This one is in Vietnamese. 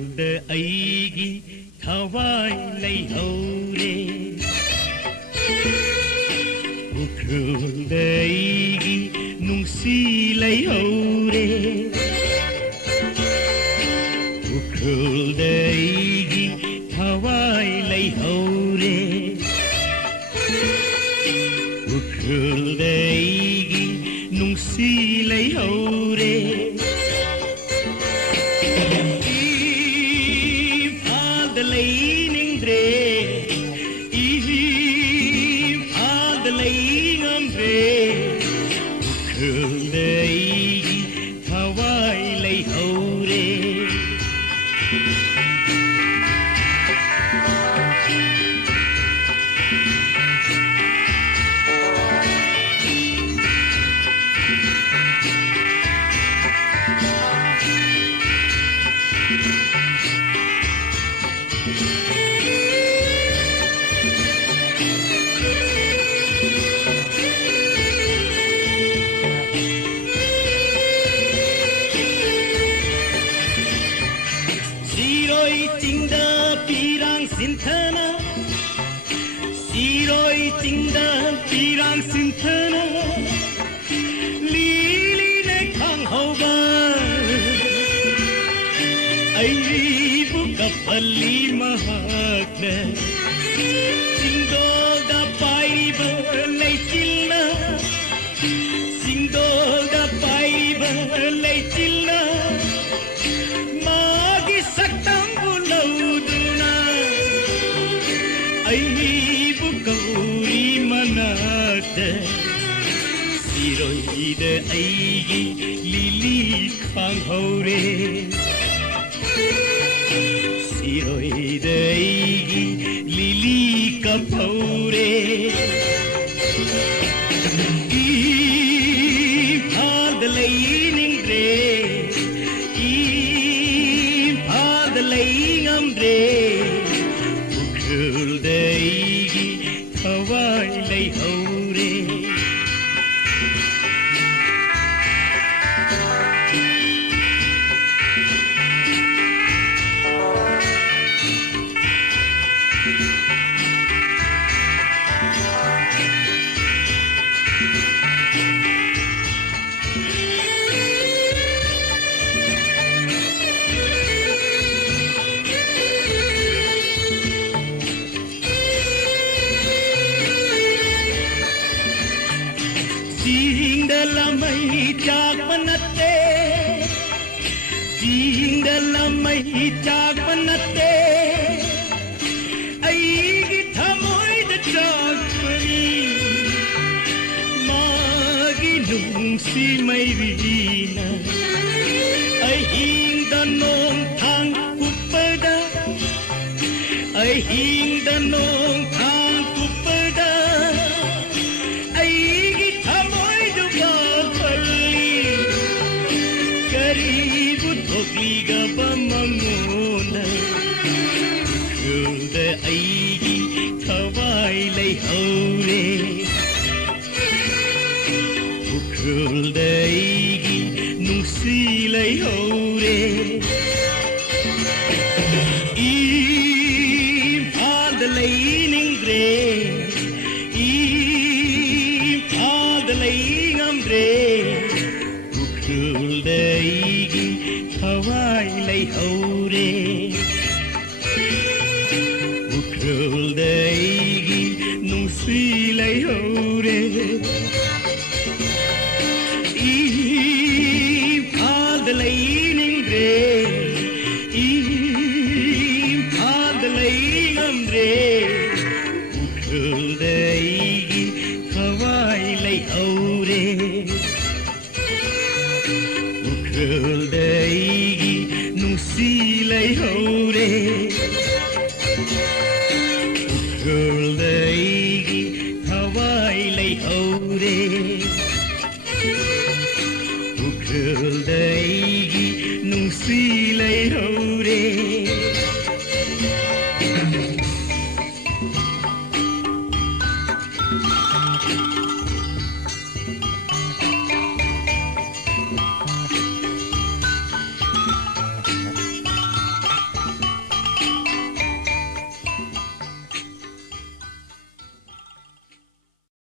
ꯈꯨꯜꯗ ꯑꯩꯒꯤ ꯊꯋꯥꯏ ꯂꯩꯍꯧꯔꯦ ꯎꯈ꯭ꯔꯨꯜꯗ ꯑꯩꯒꯤ ꯅꯨꯡꯁꯤ ꯂꯩꯍꯧꯔꯦ ꯎꯈ꯭ꯔꯨꯜꯗ ꯑꯩꯒꯤ ꯊꯋꯥꯏ ꯂꯩꯍꯧꯔꯦ ꯎꯈ꯭ꯔꯨꯜꯗ ꯑꯩꯒꯤ ꯅꯨꯡꯁꯤ ꯂꯩꯍꯧꯔꯦ ꯏꯝꯐꯥꯜꯗ ꯂꯩꯅꯤꯡꯗ꯭ꯔꯦ ꯏꯝꯐꯥꯜꯗ ꯂꯩꯉꯝꯗ꯭ꯔꯦ ꯎꯈ꯭ꯔꯨꯜꯗ ꯑꯩꯒꯤ ꯊꯋꯥꯏ ꯂꯩꯍꯧꯔꯦ Sinthana Siroi Tingda Pirang Sinthana Lili ne khang hoga Ai buka palli mahakna Singdo da pai ba lei chilna Singdo da pai ba lei chilna Magi saktam bulauduna Ai Gauri manata Siroida aigi lili khang hore Siroida aigi lili kap hore Imphal lainingre Imphal laingamre Ukhulda Hawai laihaure Sindalamai chagmanate Sindalamai chagmanate Aigi thamoy da chagmani Magi nungsi mairina Ahing da nong thang kupada Ahing da nong thang kupada Liga bamangona Ukhulda aigi thawai laihaure Ukhulda aigi nungsi laihaure Imphal lainingre Imphal laingamre Ukhulda aigi Hawai laihaure Ukhulda aigi nungsi laihaure Imphal lainingre Imphal laingamre Ukhulda aigi Hawai laihaure Ukhulda aigi nungsi laihaure Ukhulda aigi thawai laihaure Ukhulda